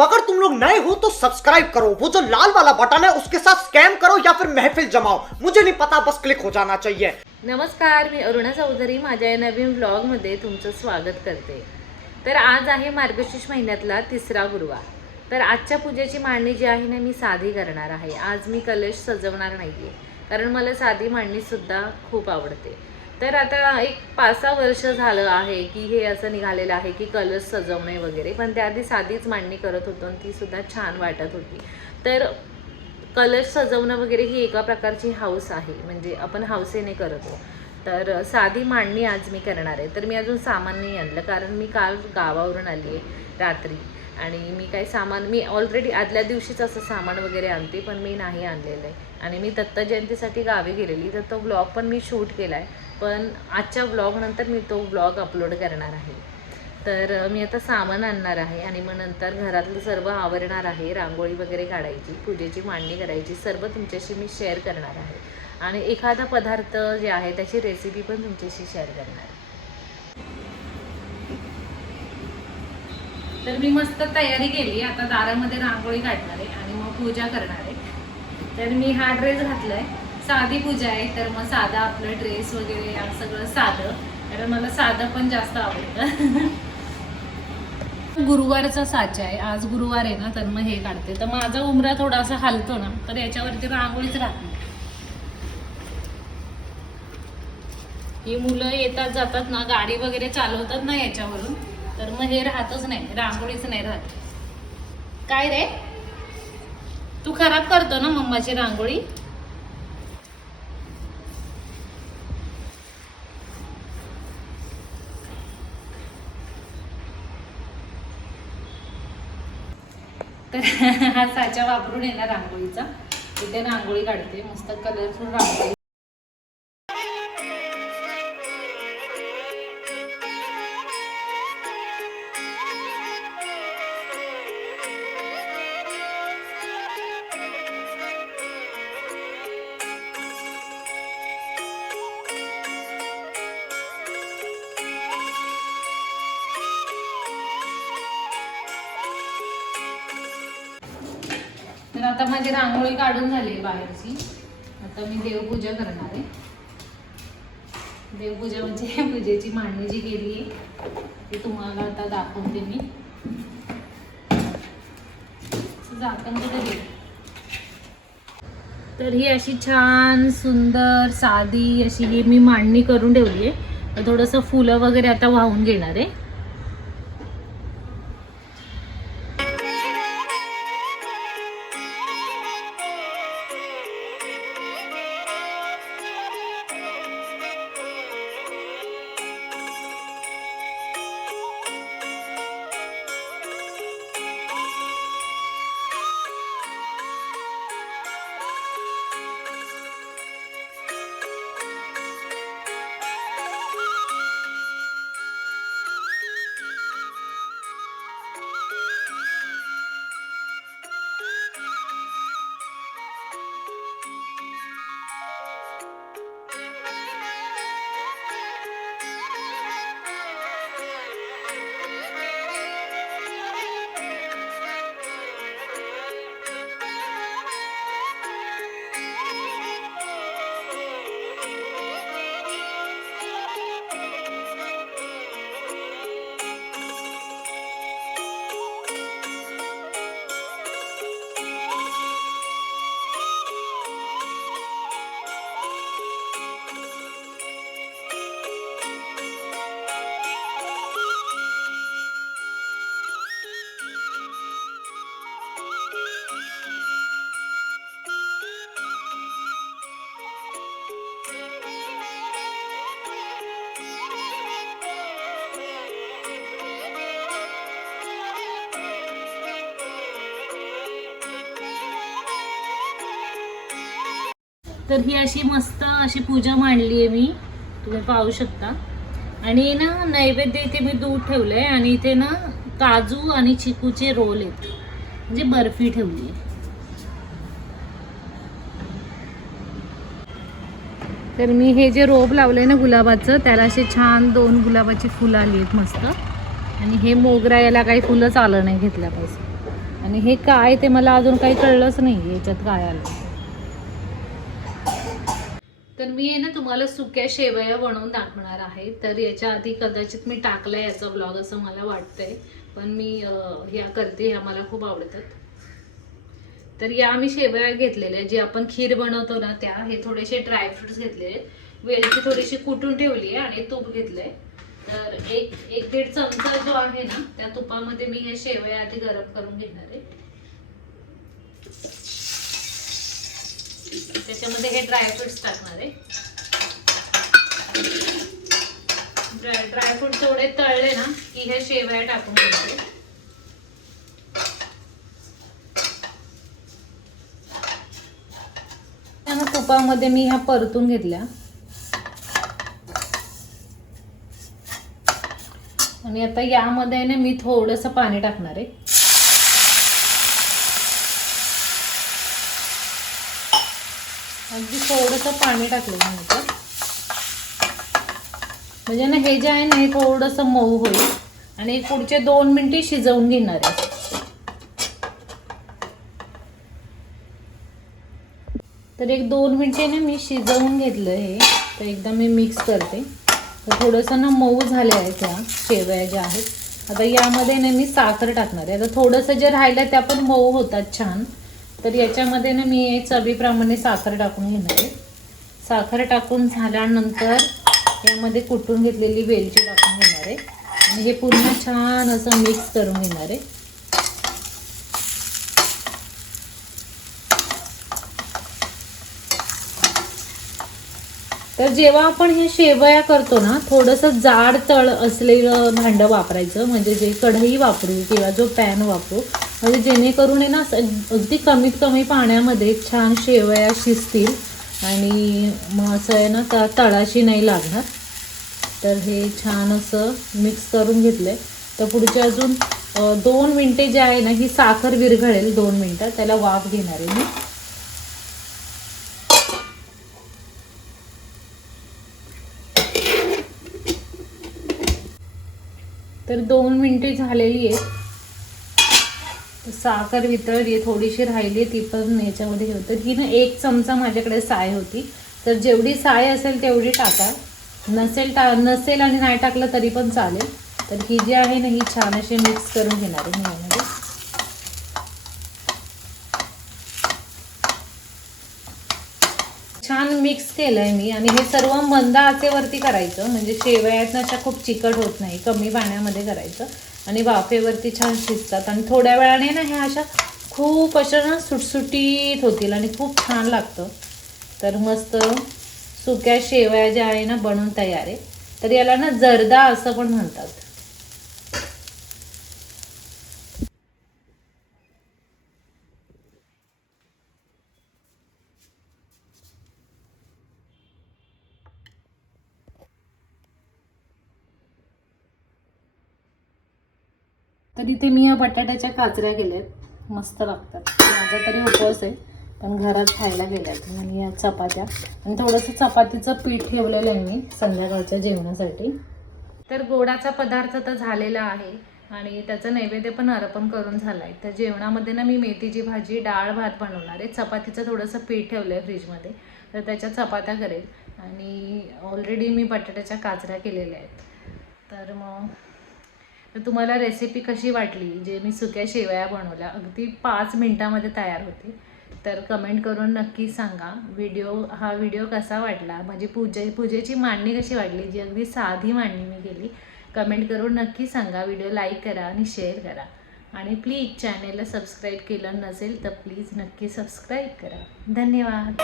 अब अगर तुम लोग नए हो तो सब्सक्राइब करो। वो जो लाल वाला बटन है उसके साथ स्कैम करो या फिर महफिल जमाओ। मुझे नहीं पता बस क्लिक हो जाना चाहिए। नमस्कार मी अरुणा चौधरी माझ्या या नवीन ब्लॉगमध्ये तुमचं स्वागत करते. तर आज आहे मार्गशीर्ष महिन्यातला तिसरा गुरुवार. तर आजच्या पूजेची मांडणी जी आहे ना मी साधी करणार आहे. आज मी कलश सजवणार नाही आहे कारण मला साधी मांडणीसुद्धा खूप आवडते. तर आता एक पाच सहा वर्ष झालं आहे की हे असं निघालेलं आहे की कलर्स सजवणे वगैरे. पण त्याआधी साधीच मांडणी करत होतो आणि तीसुद्धा छान वाटत होती. तर कलर्स सजवणं वगैरे ही एका प्रकारची हाऊस आहे. म्हणजे आपण हौसेने करतो. तर साधी मांडणी आज मी करणार आहे. तर मी अजून सामान नाही आणलं. कारण मी काल गावावरून आली आहे रात्री. आणि मी काही सामान मी ऑलरेडी आदल्या दिवशीच असं सामान वगैरे आणते पण मी नाही आणलेलं आहे. आणि मी दत्त जयंतीसाठी गावी गेलेली. तर तो ब्लॉग पण मी शूट केला आहे पण आजच्या ब्लॉगनंतर मी तो ब्लॉग अपलोड करणार आहे. तर मी आता सामान आणणार आहे आणि मग नंतर घरातलं सर्व आवरणार आहे रांगोळी वगैरे काढायची पूजेची मांडणी करायची सर्व तुमच्याशी मी शेअर करणार आहे. आणि एखादा पदार्थ जे आहे त्याची रेसिपी पण तुमच्याशी शेअर करणार. आहे तर मी मस्त तयारी केली. आता दारामध्ये रांगोळी काढणार आहे आणि मग पूजा करणार आहे. तर मी हा ड्रेस घातला आहे साधी पूजा आहे तर मग साधा आपलं ड्रेस वगैरे सगळं साधं. कारण मला साधं पण जास्त आवडतं. गुरुवारचा साचा आहे. आज गुरुवार आहे ना तर मग हे काढते. तर माझा उमरा थोडासा हलतो ना तर याच्यावरती रांगोळीच राहत नाही. ही मुलं येतात जातात ना गाडी वगैरे चालवतात ना याच्यावरून तर मग हे राहतच नाही रांगोळीच नाही राहत. काय रे? तू खराब करतो ना मम्माची रांगोळी? तर हा साचा वापरून येणार रांगोळीचा इथे रांगोळी काढते. मस्त कलरफुल रांगोळी. आता माझी रांगोळी काढून झाली आहे बाहेरची. आता मी देवपूजा करणार आहे. देवपूजा म्हणजे पूजेची मांडणी जी केली आहे ती तुम्हाला आता दाखवते मी. झाकण कुठे तर ही अशी छान सुंदर साधी अशी ही मी मांडणी करून ठेवली आहे. तर थोडंसं फुलं वगैरे आता वाहून घेणार आहे. तर ही अशी मस्त अशी पूजा मांडली आहे मी. तुम्ही पाहू शकता. आणि ना नैवेद्य इथे मी दूध ठेवलंय आणि इथे ना काजू आणि चिकूचे रोल आहेत. म्हणजे बर्फी ठेवली आहे. तर मी हे जे रोप लावलंय ना गुलाबाचं त्याला असे छान दोन गुलाबाची फुलं आली आहेत मस्त. आणि हे मोगरा याला काही फुलंच आलं नाही घेतल्या पाहिजे आणि हे काय ते मला अजून काही कळलंच नाही याच्यात काय आलं. तर मी आहे ना तुम्हाला सुक्या शेवया बनवून दाखवणार आहे. तर याच्या आधी कदाचित मी टाकलाय याचा ब्लॉग असं मला वाटतंय. पण मी ह्या करते ह्या मला खूप आवडतात. तर या आम्ही शेवया घेतलेल्या जे आपण खीर बनवतो ना त्या हे थोडेसे ड्रायफ्रुट्स घेतलेले वेलची थोडीशी कुटून ठेवली आहे आणि तूप घेतलंय. तर एक एक दीड चमचा जो आहे ना त्या तुपामध्ये मी हे शेवया आधी गरम करून घेणार आहे. त्याच्यामध्ये हे ड्रायफ्रुट्स टाकणार आहे. ड्राय ड्रायफ्रुट थोडे तळले ना की हे शेवया टाकून घ्यायचे तुपामध्ये मी ह्या परतून घेतल्या. आणि आता यामध्ये ना मी थोडंसं पाणी टाकणार आहे. अगदी थोडंसं पाणी टाकलं मी म्हणजे ना हे जे आहे ना हे थोडंसं मऊ होईल. आणि पुढचे दोन मिनिटे शिजवून घेणार आहे. तर एक दोन मिनिटे ना मी शिजवून घेतलं हे. तर एकदा मी मिक्स करते. तर थोडंसं ना मऊ झाले आहेत त्या शेवया ज्या आहेत. आता यामध्ये ना मी साखर टाकणार आहे. आता थोडंसं जे राहिलं त्या पण मऊ होतात छान. तर याच्यामध्ये ना मी चवीप्रमाणे साखर टाकून घेणार आहे. साखर टाकून झाल्यानंतर यामध्ये कुटून घेतलेली वेलची टाकून घेणार आहे. आणि हे पूर्ण छान असं मिक्स करून घेणार आहे. तर जेव्हा आपण हे शेवया करतो ना थोडंसं जाड तळ असलेलं भांडं वापरायचं म्हणजे जे कढई वापरू किंवा जो पॅन वापरू म्हणजे जेणेकरून आहे ना अगदी कमीत कमी पाण्यामध्ये छान शेवया शिजतील आणि मग असं आहे ना त्या तळाशी नाही लागणार. तर हे छान असं मिक्स करून घेतलं तर पुढचे अजून दोन मिनटे जे आहे ना ही साखर विरघळेल दोन मिनटं त्याला वाफ घेणार आहे मी. तर दोन मिनटे झालेली आहेत. साखर वितळली थोडीशी राहिली ती पण याच्यामध्ये ठेवतं की ना एक चमचा माझ्याकडे साय होती. तर जेवढी साय असेल तेवढी टाका. नसेल टा नसेल आणि नाही टाकलं तरी पण चालेल. तर ही जी आहे ना ही छान अशी मिक्स करून घेणार आहे मी यामध्ये. छान मिक्स केलंय मी. आणि हे सर्व मंद आचेवरती करायचं. म्हणजे शेवयात अशा खूप चिकट होत नाही. कमी पाण्यामध्ये करायचं. आणि वाफेवरती छान शिजतात. आणि थोड्या वेळाने ना ह्या अशा खूप अशा ना सुटसुटीत होतील आणि खूप छान लागतं. तर मस्त सुक्या शेवया ज्या आहे ना बनवून तयार आहे. तर याला ना जर्दा असं पण म्हणतात. तर इथे मी या बटाट्याच्या काचऱ्या केल्यात मस्त लागतात. माझा तरी उपवास आहे पण घरात खायला गेल्यात. आणि या चपात्या. आणि थोडंसं चपातीचं पीठ ठेवलेलं आहे मी संध्याकाळच्या जेवणासाठी. तर गोडाचा पदार्थ तर झालेला आहे. आणि त्याचं नैवेद्य पण अर्पण करून झालं आहे तर जेवणामध्ये ना मी मेथीची भाजी डाळ भात बनवणार आहे. चपातीचं थोडंसं पीठ ठेवलं आहे फ्रीजमध्ये. तर त्याच्या चपात्या करेल. आणि ऑलरेडी मी बटाट्याच्या काचऱ्या केलेल्या आहेत. तर मग तर तुम्हाला रेसिपी कशी वाटली? जे मी सुक्या शेवया बनवल्या अगदी पाच मिनटामध्ये तयार होते. तर कमेंट करून नक्की सांगा. व्हिडिओ हा व्हिडिओ कसा वाटला? माझी पूजे पूजेची मांडणी कशी वाटली? जी अगदी साधी मांडणी मी केली. कमेंट करून नक्की सांगा. व्हिडिओ लाईक करा आणि शेअर करा. आणि प्लीज चॅनेलला सबस्क्राईब केलं नसेल तर प्लीज नक्की सबस्क्राईब करा. धन्यवाद.